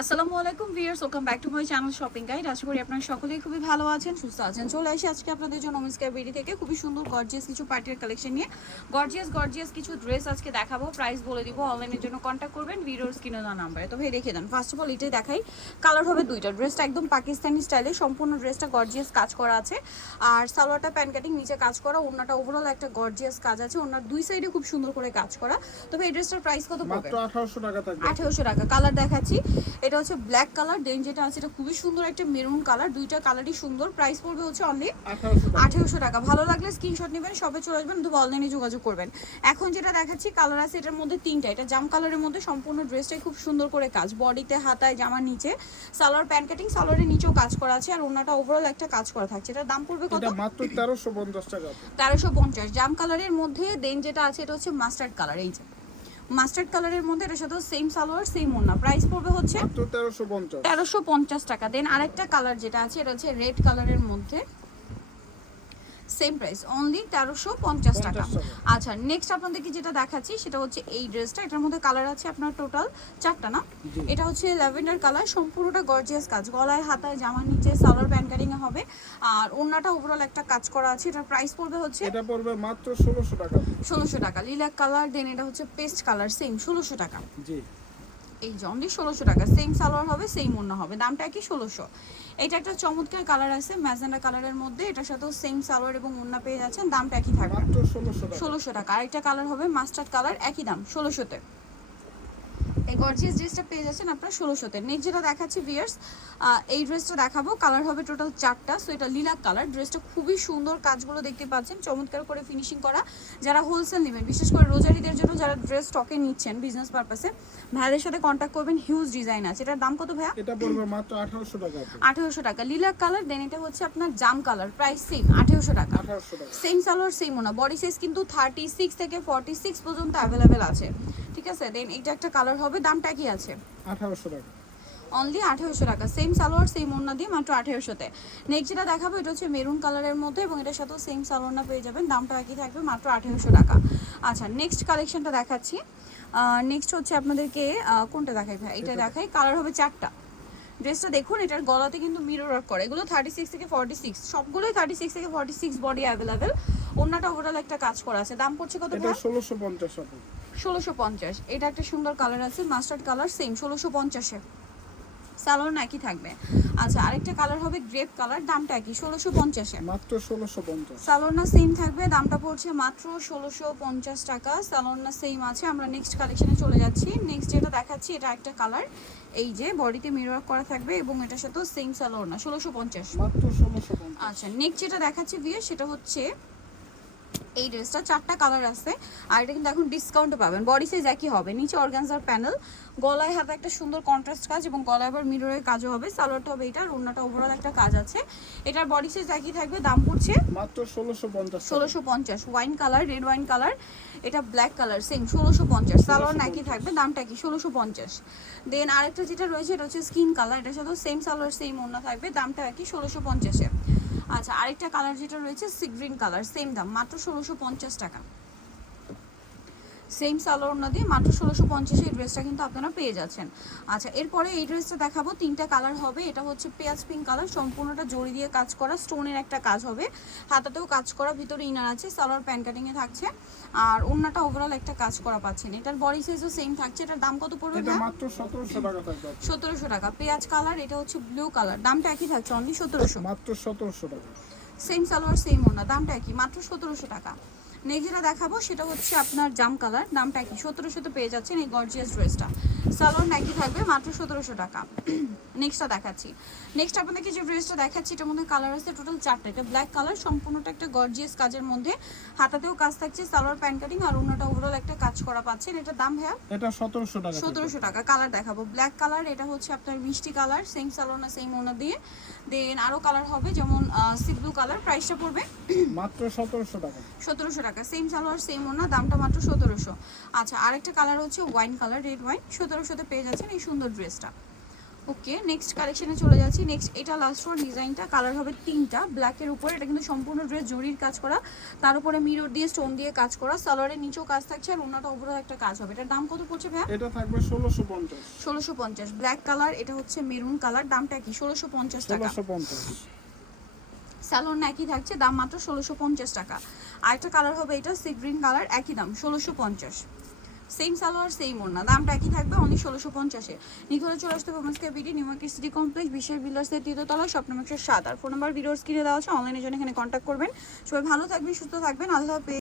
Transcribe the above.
আসসালামু আলাইকুম viewers, welcome back to my channel shopping guide. আশা করি আপনারা সকলেই খুবই ভালো আছেন, সুস্থ আছেন। চলে আসি আজকে আপনাদের জন্য ওমেন্সকেয়ার বিডি থেকে খুবই সুন্দর গর্জিয়াস কিছু পার্টির কালেকশন নিয়ে। গর্জিয়াস কিছু ড্রেস আজকে দেখাবো, প্রাইস বলে দিব। অনলাইনের জন্য কন্ট্যাক্ট করবেন ভিডিওর স্ক্রিনে দেওয়া নাম্বারে। তো ভাই দেখিয়ে দেন, ফার্স্ট অফ অল এটাই দেখাই। কালার হবে দুইটা। ড্রেসটা একদম পাকিস্তানি স্টাইলে, সম্পূর্ণ ড্রেসটা গর্জিয়াস কাজ করা আছে। আর সালোয়ারটা প্যান্ট কাটিং, নিচে কাজ করা, ওন্নাটা ওভারঅল একটা গর্জিয়াস কাজ আছে। ওন্নার দুই সাইডে খুব সুন্দর করে কাজ করা। তবে এই ড্রেসটার প্রাইস কত পড়বে? মাত্র 1800 টাকা থাকবে। 1800 টাকা। কালার দেখাচ্ছি, এটা হচ্ছে ব্ল্যাক কালার, দেন যেটা আছে এটা খুবই সুন্দর একটা মেরুন কালার। দুইটা কালারই সুন্দর। প্রাইস পড়বে হচ্ছে অনলি 1800 টাকা। ভালো লাগলে স্ক্রিনশট নেবেন, সবে চলে আসবেন, অথবা অনলাইনে যোগাযোগ করবেন। এখন যেটা দেখাচ্ছি কালার আছে এটার মধ্যে তিনটা। এটা জাম কালারের মধ্যে, সম্পূর্ণ ড্রেসটাই খুব সুন্দর করে কাজ, বডিতে, হাতায়, জামার নিচে, সালোয়ার প্যান্ট কাটিং, সালোয়ারের নিচেও কাজ করা আছে। আর ওন্নাটা ওভারঅল একটা কাজ করা থাকছে। এটার দাম পড়বে কত? এটা মাত্র 1350 টাকা। 1350 জাম কালারের মধ্যে। দেন যেটা আছে এটা হচ্ছে মাস্টার্ড কালার, এই যে মাস্টার্ড কালারের মধ্যে, এটার সাথে সেম সালোয়ার সেম ওন্না। প্রাইস পড়বে হচ্ছে মাত্র 1350। 1350 টাকা। দেন আরেকটা কালার যেটা আছে এটা হচ্ছে রেড কালারের মধ্যে, সেম প্রাইস অনলি 1350 টাকা। আচ্ছা, নেক্সট আপনাদেরকে যেটা দেখাচ্ছি সেটা হচ্ছে এই ড্রেসটা। এটার মধ্যে কালার আছে আপনার টোটাল চারটা না? এটা হচ্ছে ল্যাভেন্ডার কালার, সম্পূর্ণটা গর্জিয়াস কাজ, গলায়, হাতায়, জামার নিচে, সালোয়ার প্যান্ট কাটিং এ হবে। আর ওন্নাটা ওভারঅল একটা কাজ করা আছে। এটার প্রাইস পড়বে হচ্ছে, এটা পড়বে মাত্র 1600 টাকা। 1600 টাকা। লিলাক কালার, দেন এটা হচ্ছে পেস্ট কালার, সেম 1600 টাকা। জি, এই যে অনলি 1600 টাকা। সেম সালোয়ার হবে, সেম ওন্না হবে, দামটা কি 1600। এটা একটা চমৎকার কালার আছে ম্যাজেন্ডা কালারের মধ্যে, এটার সাথেও সেম সালোয়ার এবং ওন্না পেয়ে যাচ্ছেন, দামটা একই থাকবে মাত্র 1600 টাকা। 1600 টাকা। আরেকটা কালার হবে মাস্টার্ড কালার, একই দাম 1600 তে। এই গর্জিয়াস ড্রেসটা পেয়ে যাচ্ছেন আপনারা 1600 তে। নেক্সট যেটা দেখাচ্ছি ভিউয়ার্স, এই ড্রেসটা দেখাবো। কালার হবে টোটাল চারটা। সো এটা লিলাক কালার। ড্রেসটা খুবই সুন্দর, কাজগুলো দেখতে পাচ্ছেন চমৎকার করে ফিনিশিং করা। যারা হোলসেল নেবেন, বিশেষ করে রোজারিদের জন্য যারা ড্রেস স্টকে নিচ্ছেন বিজনেস পারপাসে, ভাইয়াদের সাথে কন্ট্যাক্ট করবেন। হিউজ ডিজাইন আছে। এটার দাম কত ভাইয়া? এটা পড়বে মাত্র 1800 টাকা। 1800 টাকা। লিলাক কালার, দেন এটা হচ্ছে আপনার জাম কালার, প্রাইস সেম 1800 টাকা। 1800 টাকা। সেম সালোয়ার সেম ওনা। বডি সাইজ কিন্তু 36 থেকে 46 পর্যন্ত অ্যাভেলেবেল আছে, ঠিক আছে। দেন এটা একটা কালার হবে, দামটা কি আছে? 1800 টাকা। অনলি 1800 টাকা। সেম সালোয়ার সেম ওড়না দিয়ে মাত্র 1800 তে। নেক্সট যেটা দেখাবো এটা হচ্ছে মেরুন কালারের মধ্যে, এবং এটার সাথেও সেম সালোয়ারটা পেয়ে যাবেন, দামটা একই থাকবে, মাত্র 1800 টাকা। আচ্ছা, নেক্সট কালেকশনটা দেখাচ্ছি। নেক্সট হচ্ছে আপনাদেরকে কোনটা দেখাই ভাই? এটা দেখাই। কালার হবে চারটা। ড্রেসটা দেখুন, এটার গলাতে কিন্তু মিরর ওয়ার্ক করে। এগুলো 36 থেকে 46, সবগুলোই 36 থেকে 46 বডি অ্যাভেলেবেল। ওন্নাটা ওভারঅল একটা কাজ করা আছে। দাম পড়ছে কত? এটা 1650 টাকা। 1650। এটা একটা সুন্দর কালার আছে মাস্টার্ড কালার, সেম 1650 এ। সালোয়ার একই থাকবে। আচ্ছা, আরেকটা কালার হবে গ্রেপ কালার, দামটা একই 1650 এ। মাত্র 1650। সালোয়ার সেম থাকবে, দামটা পড়ছে মাত্র 1650 টাকা। সালোয়ার সেম আছে। আমরা নেক্সট কালেকশনে চলে যাচ্ছি। নেক্সট যেটা দেখাচ্ছি এটা একটা কালার, এই যে বডিতে মিরর করা থাকবে, এবং এটার সাথেও সেম সালোয়ার 1650। মাত্র 1650। আচ্ছা, নেক্সট যেটা দেখাচ্ছি ভিউ, সেটা হচ্ছে এই ড্রেসটা। চারটা কালার আছে, আর এটা কিন্তু এখন ডিসকাউন্টে পাবেন। বডি সাইজ একই হবে, নিচে অর্গানজার প্যানেল, গলায় হাতে একটা সুন্দর কন্ট্রাস্ট কাজ, এবং গলায় আবার মিররের কাজও হবে। সালোয়ারটা হবে এটা, ওন্নাটা ওভারঅল একটা কাজ আছে। এটার বডি সাইজ একই থাকবে, দাম পড়ছে মাত্র 1650। 1650। Wine colour, red wine colour, এটা ব্ল্যাক কালার, সেম 1650। সালোয়ার একই থাকবে, দামটা কি 1650। দেন আরেকটা যেটা রয়েছে এটা হচ্ছে স্কিন কালার, এটার সাথে সেম সালোয়ার সেম ওন্না থাকবে, দামটা একই 1650 এ। আচ্ছা, আরেকটা কালার যেটা রয়েছে সি গ্রিন কালার, সেম দাম, মাত্র 1650 টাকা। সেম সালোয়ার ওড়না দিয়ে মাত্র 1650 এই ড্রেসটা কিন্তু আপনারা পেয়ে যাচ্ছেন। আচ্ছা, এরপরে এই ড্রেসটা দেখাবো। তিনটা কালার হবে। এটা হচ্ছে পেঁয়াজ পিঙ্ক কালার, সম্পূর্ণটা জড়ি দিয়ে কাজ করা, স্টোনের একটা কাজ হবে, হাতাতেও কাজ করা, ভিতরে ইনার আছে, সালোয়ার প্যান্ট কাটিং এ থাকছে, আর ওড়নাটা ওভারঅল একটা কাজ করা পাচ্ছেন। এটার বডি সাইজও সেম থাকছে। এটার দাম কত পড়বে? এটা মাত্র 1700 টাকা থাকবে। 1700 টাকা। পেঁয়াজ কালার, এটা হচ্ছে ব্লু কালার, দামটা একই থাকছে, অনলি 1700। মাত্র 1700 টাকা। সেম সালোয়ার সেম ওড়না, দামটা একই, মাত্র 1700 টাকা। নেক্সট যেটা দেখাবো সেটা হচ্ছে আপনার জাম কালার, দামটা একই, 1700 পেয়ে যাচ্ছেন এই গর্জিয়াস ড্রেসটা। সালোয়ার একই থাকবে, মাত্র 1700 টাকা। নেক্সটটা দেখাচ্ছি। নেক্সট আপনাদেরকে যে ড্রেসটা দেখাচ্ছি এটার মধ্যে কালার আছে টোটাল চারটা। এটা ব্ল্যাক কালার, সম্পূর্ণটা একটা গর্জিয়াস কাজের মধ্যে, হাতাতেও কাজ থাকছে, সালোয়ার প্যান্ট কাটিং, আর ওন্নাটা ওভারঅল একটা কাজ করা পাচ্ছেন। এটার দাম ভাইয়া? এটা 1700 টাকা। 1700 টাকা। কালার দেখাবো, ব্ল্যাক কালার, এটা হচ্ছে আপনার মিষ্টি কালার, সেম সালোয়ার সেম ওন্না দিয়ে। দেন আরো কালার হবে যেমন সি ব্লু কালার, প্রাইসটা পড়বে মাত্র 1700 টাকা। 1700 টাকা। সেম সালোয়ার সেম ওড়না, দামটা মাত্র 1700। আচ্ছা, আরেকটা কালার হচ্ছে ওয়াইন কালার, রেড ওয়াইন, 1700 তে পেয়ে যাচ্ছেন এই সুন্দর ড্রেসটা। ওকে, নেক্সট কালেকশনে চলে যাচ্ছি। নেক্সট এটা লাস্ট ওয়ান ডিজাইনটা, কালার হবে তিনটা ব্ল্যাকের উপরে। এটা কিন্তু সম্পূর্ণ ড্রেস জরির কাজ করা, তার উপরে মিরর দিয়ে স্টোন দিয়ে কাজ করা, সালোয়ারের নিচেও কাজ থাকছে আর ওনাটা উপরেও একটা কাজ হবে। এটার দাম কত পড়ছে ভাই? এটা থাকবে 1650। 1650। ব্ল্যাক কালার, এটা হচ্ছে মেরুন কালার, দামটা কি? 1650 টাকা। 1650। স্যালোন একই থাকছে, দাম মাত্র 1650 টাকা। আরেকটা কালার হবে এটা সি গ্রিন কালার, একই দাম 1650। সেম সালোয়ার সেম ওড়না, দামটা একই থাকবে, অনলি 1650-এ। নিকলে চলে আসতে হবে ওমেন্সকে BD, New Market City Complex, বিশ্বের বিল্ডার্সের তৃতীয়তলা, শপ নম্বর 107। আর ফোন নাম্বার ভিডিওর স্ক্রিনে দেওয়া আছে, অনলাইনে জন্য এখানে কন্ট্যাক্ট করবেন। সবাই ভালো থাকবেন, সুস্থ থাকবেন, আল্লাহ হাফেজ।